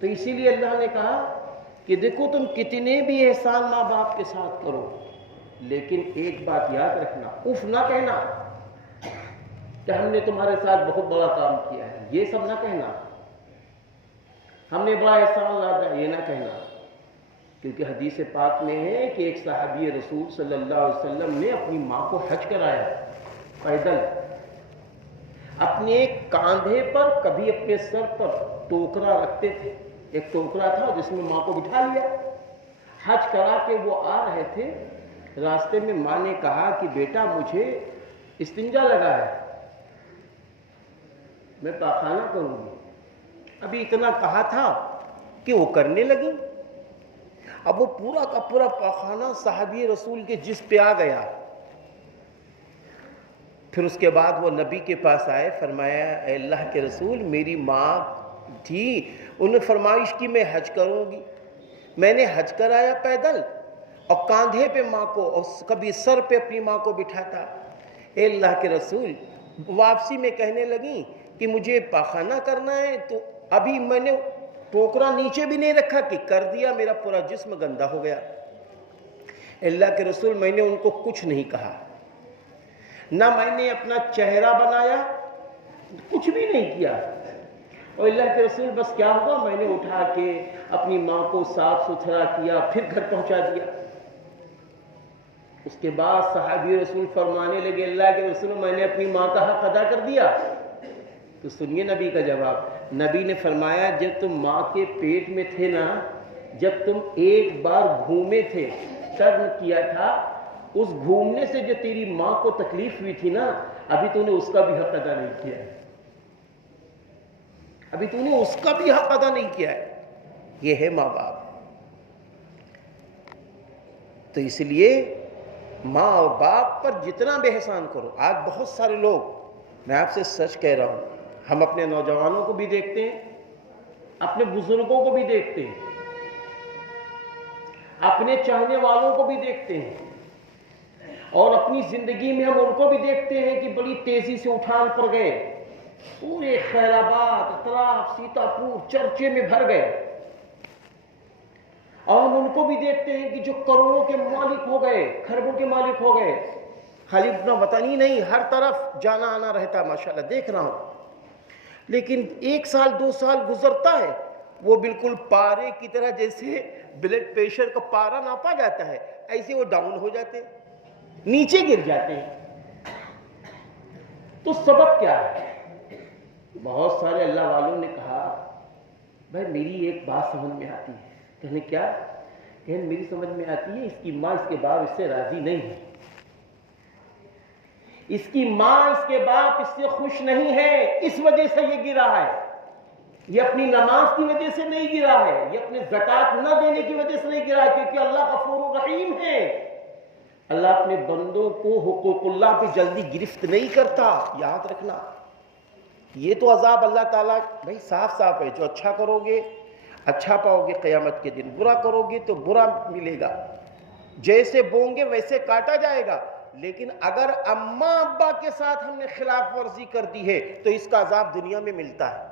تو اسی لیے اللہ نے کہا کہ دیکھو تم کتنے بھی احسان ماں باپ کے ساتھ کرو، لیکن ایک بات یاد رکھنا، اف نہ کہنا کہ ہم نے تمہارے ساتھ بہت بڑا کام کیا ہے، یہ سب نہ کہنا، ہم نے بڑا احسان لادا، یہ نہ کہنا، کیونکہ حدیث پاک میں ہے کہ ایک صحابی رسول صلی اللہ علیہ وسلم نے اپنی ماں کو حج کرایا پیدل، اپنے کاندھے پر کبھی اپنے سر پر ٹوکرا رکھتے تھے، ایک ٹوکرا تھا جس میں ماں کو بٹھا لیا، حج کرا کے وہ آ رہے تھے، راستے میں ماں نے کہا کہ بیٹا مجھے استنجا لگا ہے، میں پاخانہ کروں گی، ابھی اتنا کہا تھا کہ وہ کرنے لگی، اب وہ پورا کا پورا پاخانہ صحابی رسول کے جسم پہ آ گیا۔ پھر اس کے بعد وہ نبی کے پاس آئے، فرمایا اے اللہ کے رسول میری ماں تھی، انہوں نے فرمائش کی میں حج کروں گی، میں نے حج کرایا پیدل اور کاندھے پہ ماں کو اور کبھی سر پہ اپنی ماں کو بٹھاتا، اے اللہ کے رسول واپسی میں کہنے لگی کہ مجھے پاخانہ کرنا ہے، تو ابھی میں نے ٹوکرا نیچے بھی نہیں رکھا کہ کر دیا، میرا پورا جسم گندا ہو گیا۔ اللہ کے رسول میں نے ان کو کچھ نہیں کہا، نہ میں نے اپنا چہرہ بنایا، کچھ بھی نہیں کیا، اور اللہ کے رسول بس کیا ہوا، میں نے اٹھا کے اپنی ماں کو صاف ستھرا کیا، پھر گھر پہنچا دیا۔ اس کے بعد صحابی رسول فرمانے لگے اللہ کے رسول میں نے اپنی ماں کا حق ادا کر دیا، تو سنیے نبی کا جواب، نبی نے فرمایا جب تم ماں کے پیٹ میں تھے نا، جب تم ایک بار گھومے تھے، ٹرن کیا تھا، اس گھومنے سے جو تیری ماں کو تکلیف ہوئی تھی نا، ابھی تو نے اس کا بھی حق ادا نہیں کیا ہے، ابھی تو نے اس کا بھی حق ادا نہیں کیا ہے۔ یہ ہے ماں باپ۔ تو اس لیے ماں اور باپ پر جتنا بے احسان کرو، آج بہت سارے لوگ، میں آپ سے سچ کہہ رہا ہوں، ہم اپنے نوجوانوں کو بھی دیکھتے ہیں، اپنے بزرگوں کو بھی دیکھتے ہیں، اپنے چاہنے والوں کو بھی دیکھتے ہیں، اور اپنی زندگی میں ہم ان کو بھی دیکھتے ہیں کہ بڑی تیزی سے اٹھان پر گئے، پورے خیر آباد، اطراف، سیتا پور چرچے میں بھر گئے، اور ہم ان کو بھی دیکھتے ہیں کہ جو کروڑوں کے مالک ہو گئے، کھربوں کے مالک ہو گئے، خالی اپنا وطن ہی نہیں ہر طرف جانا آنا رہتا، ماشاءاللہ دیکھ رہا ہوں، لیکن ایک سال دو سال گزرتا ہے، وہ بالکل پارے کی طرح، جیسے بلڈ پریشر کا پارا ناپا جاتا ہے ایسے وہ ڈاؤن ہو جاتے ہیں، نیچے گر جاتے ہیں۔ تو سبب کیا ہے؟ بہت سارے اللہ والوں نے کہا بھائی میری ایک بات سمجھ میں آتی ہے، کہنے کیا؟ کہنے میری سمجھ میں آتی ہے اس کی ماں اس کے باپ اس سے راضی نہیں ہے، اس کی ماں اس کے باپ اس سے خوش نہیں ہے، اس وجہ سے یہ گرا ہے، یہ اپنی نماز کی وجہ سے نہیں گرا ہے، یہ اپنے زکوٰۃ نہ دینے کی وجہ سے نہیں گرا ہے، کیونکہ اللہ غفور رحیم ہے، اللہ اپنے بندوں کو حقوق اللہ پہ جلدی گرفت نہیں کرتا، یاد رکھنا۔ یہ تو عذاب اللہ تعالیٰ بھائی صاف صاف ہے، جو اچھا کرو گے اچھا پاؤ گے قیامت کے دن، برا کرو گے تو برا ملے گا، جیسے بوں گے ویسے کاٹا جائے گا، لیکن اگر اماں ابا کے ساتھ ہم نے خلاف ورزی کر دی ہے تو اس کا عذاب دنیا میں ملتا ہے۔